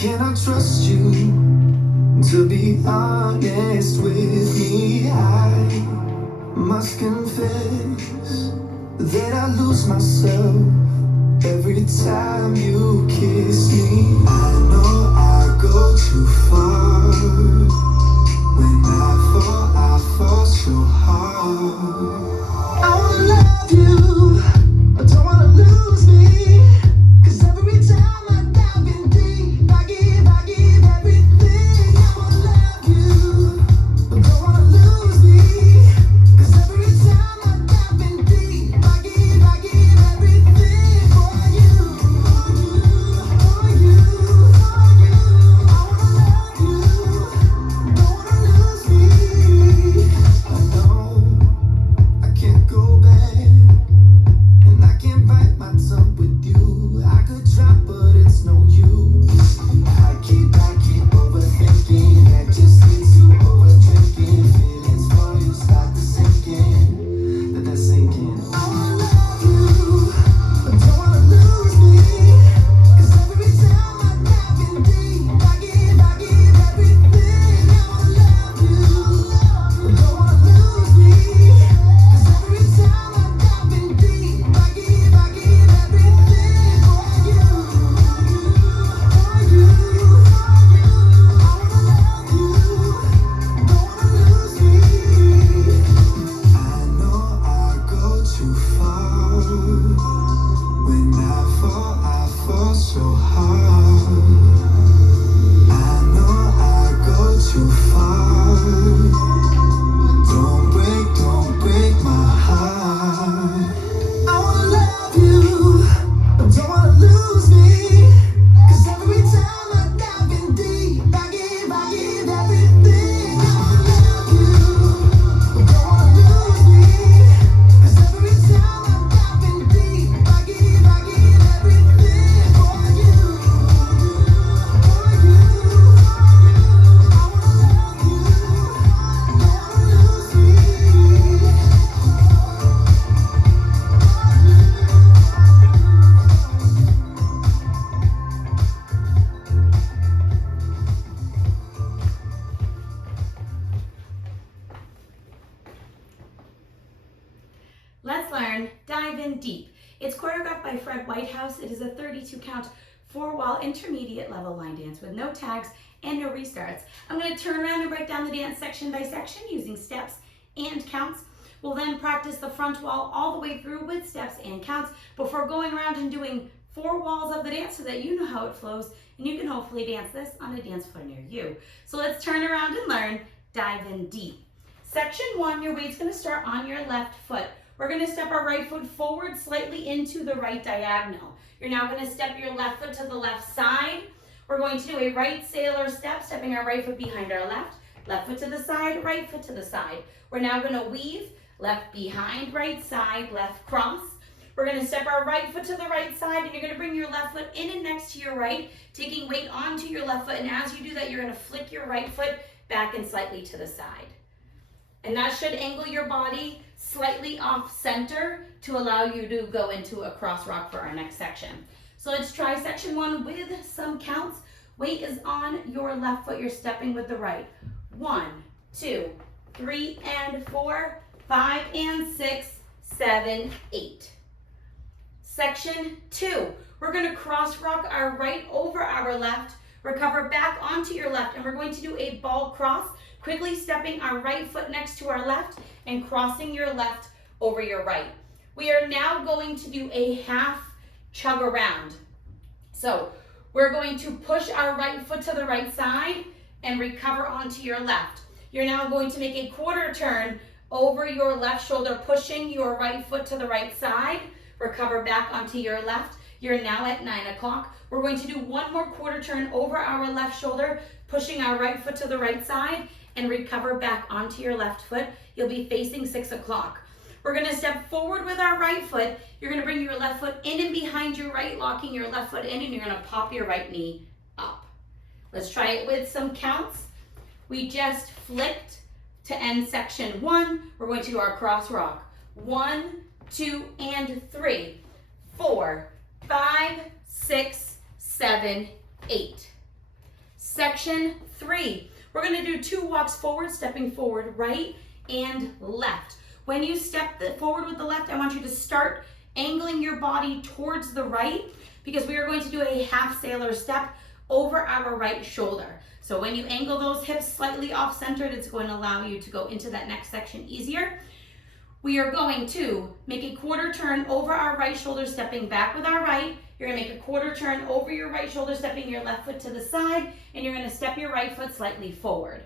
Can I trust you to be honest with me? I must confess that I lose myself every time you kiss me. I know I go too far. When I fall so hard. I wanna love you, I don't wanna lose me. 'Cause every time I dive in deep, I give everything. I wanna love you, I don't wanna lose me. 'Cause every time I dive in deep, I give everything for you, for you, for you. I wanna love you, don't wanna lose me. I know I can't go back, and I can't bite my tongue with you. I could try, but it's no use. I keep overthinking. That just leads to overdrinking. Feelings for you start to sink in. That's sinking. I wanna love you, but don't wanna lose me. 'Cause every time I dive in deep, I give everything. I wanna love you, but don't wanna lose me. 'Cause every time I dive in deep, I give everything for you, for you, for you. I wanna love you, don't wanna lose me. I know I go too far. When I fall so hard. I know I go too far. Don't break my heart. I wanna love you, I don't wanna lose me. 'Cause every time I dive in deep, I give everything. I wanna love you, I don't wanna lose me. 'Cause every time I dive in deep, I give everything for you, for you, for you. I wanna love you, don't wanna lose me. Let's learn Dive in Deep. It's choreographed by Fred Whitehouse. It is a 32 count 4-wall intermediate level line dance with no tags and no restarts. I'm going to turn around and break down the dance section by section using steps and counts. We'll then practice the front wall all the way through with steps and counts before going around and doing 4 walls of the dance so that you know how it flows and you can hopefully dance this on a dance floor near you. So let's turn around and learn Dive in Deep. Section 1, your weight's going to start on your left foot. We're going to step our right foot forward slightly into the right diagonal. You're now going to step your left foot to the left side. We're going to do a right sailor step, stepping our right foot behind our left foot to the side, right foot to the side. We're now going to weave, left behind, right side, left cross. We're going to step our right foot to the right side, and you're going to bring your left foot in and next to your right, taking weight onto your left foot, and as you do that, you're going to flick your right foot back and slightly to the side. And that should angle your body slightly off center to allow you to go into a cross rock for our next section. So let's try section 1 with some counts. Weight is on your left foot. You're stepping with the right. 1, 2, 3, and 4, 5, and 6, 7, 8. Section 2, we're going to cross rock our right over our left, recover back onto your left, and we're going to do a ball cross, quickly stepping our right foot next to our left and crossing your left over your right. We are now going to do a half chug around. So we're going to push our right foot to the right side and recover onto your left. You're now going to make a quarter turn over your left shoulder, pushing your right foot to the right side, recover back onto your left. You're now at 9 o'clock. We're going to do one more quarter turn over our left shoulder, pushing our right foot to the right side, and recover back onto your left foot. You'll be facing 6 o'clock. We're going to step forward with our right foot. You're going to bring your left foot in and behind your right, locking your left foot in, and you're going to pop your right knee up. Let's try it with some counts. We just flicked to end section 1. We're going to do our cross rock. 1, 2, and 3, 4, 5, 6, 7, 8. Section 3, we're going to do 2 walks forward, stepping forward right and left. When you step forward with the left, I want you to start angling your body towards the right, because we are going to do a half sailor step over our right shoulder. So when you angle those hips slightly off-centered, it's going to allow you to go into that next section easier. We are going to make a quarter turn over our right shoulder, stepping back with our right. You're going to make a quarter turn over your right shoulder, stepping your left foot to the side, and you're going to step your right foot slightly forward.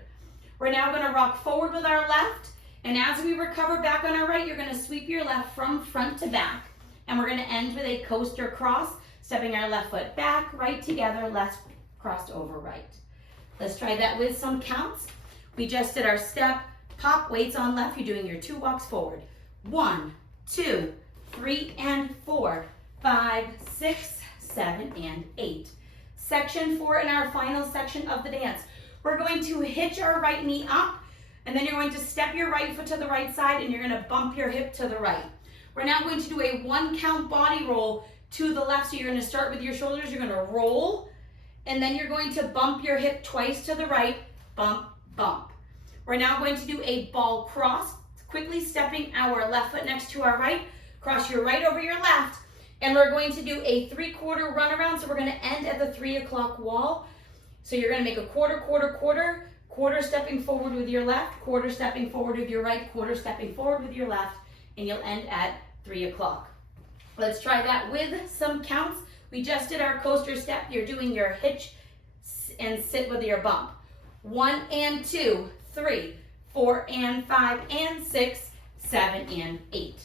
We're now going to rock forward with our left, and as we recover back on our right, you're going to sweep your left from front to back, and we're going to end with a coaster cross, stepping our left foot back, right together, left crossed over right. Let's try that with some counts. We just did our step, pop, weights on left. You're doing your 2 walks forward. 1, 2, 3, and 4, 5, 6, 7, and 8. Section 4 in our final section of the dance. We're going to hitch our right knee up, and then you're going to step your right foot to the right side, and you're going to bump your hip to the right. We're now going to do a 1 count body roll to the left. So you're going to start with your shoulders, you're going to roll, and then you're going to bump your hip twice to the right, bump, bump. We're now going to do a ball cross, quickly stepping our left foot next to our right, cross your right over your left, and we're going to do a 3/4 run around. So we're going to end at the 3 o'clock wall. So you're going to make a quarter, quarter, quarter, quarter stepping forward with your left, quarter stepping forward with your right, quarter stepping forward with your left, and you'll end at 3 o'clock. Let's try that with some counts. We just did our coaster step. You're doing your hitch and sit with your bump. 1 and 2, 3, 4 and 5 and 6, 7 and 8.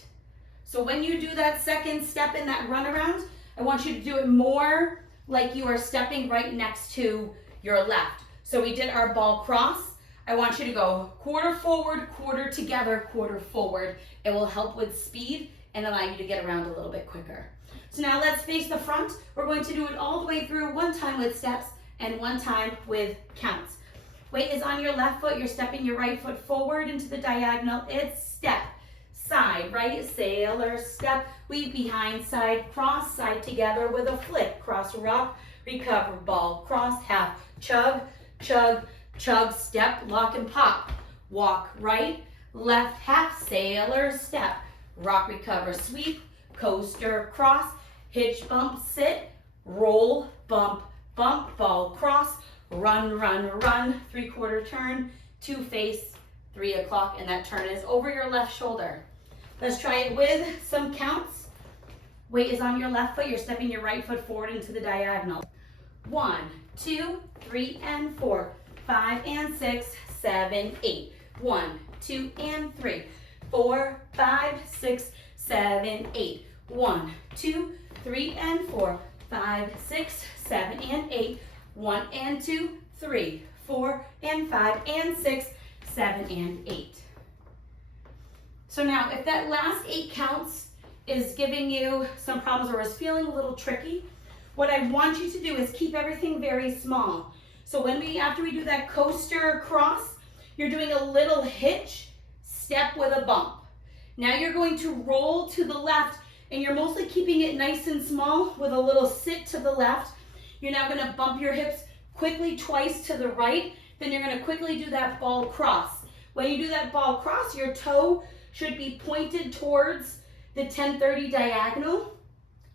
So when you do that second step in that run around, I want you to do it more like you are stepping right next to your left. So we did our ball cross. I want you to go quarter forward, quarter together, quarter forward. It will help with speed and allow you to get around a little bit quicker. So now let's face the front. We're going to do it all the way through, 1 time with steps and 1 time with counts. Weight is on your left foot. You're stepping your right foot forward into the diagonal. It's step, side, right, sailor, step, weave behind, side, cross, side together with a flip, cross, rock, recover, ball, cross, half, chug, chug, chug, step, lock and pop, walk, right, left, half, sailor, step, rock, recover, sweep, coaster, cross, hitch, bump, sit, roll, bump, bump, ball, cross, run, run, run, 3/4 turn, 2 face, 3 o'clock, and that turn is over your left shoulder. Let's try it with some counts. Weight is on your left foot. You're stepping your right foot forward into the diagonal. 1, 2, 3, and 4, 5 and 6, 7, 8. 1, 2, and 3, 4, 5, 6, 7, 8. 1, 2, 3, and 4, 5, 6, 7, and 8. 1 and 2, 3, 4, and 5, and 6, 7, and 8. So now, if that last 8 counts is giving you some problems or is feeling a little tricky, what I want you to do is keep everything very small. So after we do that coaster cross, you're doing a little hitch, step with a bump. Now you're going to roll to the left, and you're mostly keeping it nice and small with a little sit to the left. You're now going to bump your hips quickly twice to the right. Then you're going to quickly do that ball cross. When you do that ball cross, your toe should be pointed towards the 10-30 diagonal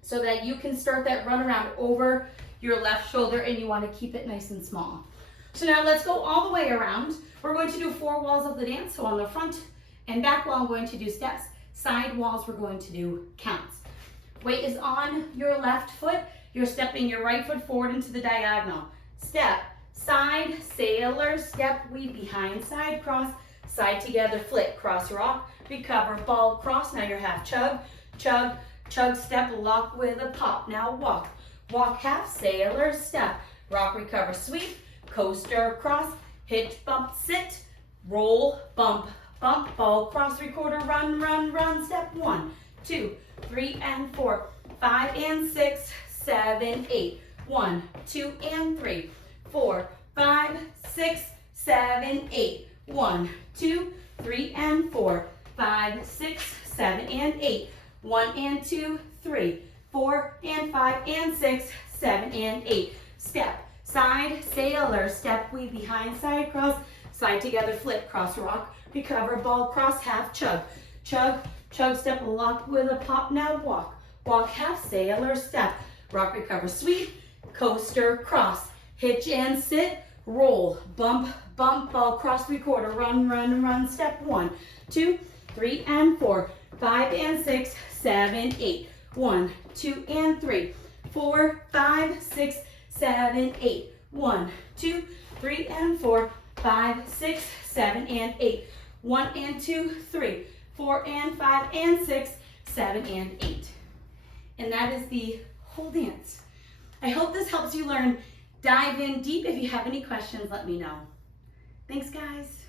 so that you can start that run around over your left shoulder, and you want to keep it nice and small. So now let's go all the way around. We're going to do 4 walls of the dance. So on the front and back wall, I'm going to do steps. Side walls, we're going to do counts. Weight is on your left foot. You're stepping your right foot forward into the diagonal. Step, side, sailor, step, weave behind, side, cross, side together, flip, cross, rock, recover, ball, cross. Now you're half chug, chug, chug, step, lock with a pop. Now walk, walk, half, sailor, step, rock, recover, sweep, coaster, cross, hitch, bump, sit, roll, bump, bump, ball, cross, 3/4, run, run, run, step, 1, 2, 3, and 4, 5, and 6, 7, 8. 1, 2, and 3, 4, 5, 6, 7, 8. 1, 2, 3, and 4, 5, 6, 7, and 8. 1 and 2, 3, 4, and 5, and 6, 7, and 8. Step, Side, sailor, step, weave behind, side, cross, side together, flip, cross, rock, recover, ball, cross, half, chug, chug, chug, step, lock with a pop, now walk, walk, half, sailor, step, rock, recover, sweep, coaster, cross, hitch and sit, roll, bump, bump, ball, cross, three-quarter, run, run, run, step, 1, 2, 3, and 4, 5 and 6, 7, 8, 1, 2, and 3, 4, 5, 6, 7, 8, 1, 2, 3, and 4, 5, 6, 7, and 8, 1 and 2, 3, 4 and 5 and 6, 7 and 8. And that is the whole dance. I hope this helps you learn. Dive in deep. If you have any questions, let me know. Thanks, guys.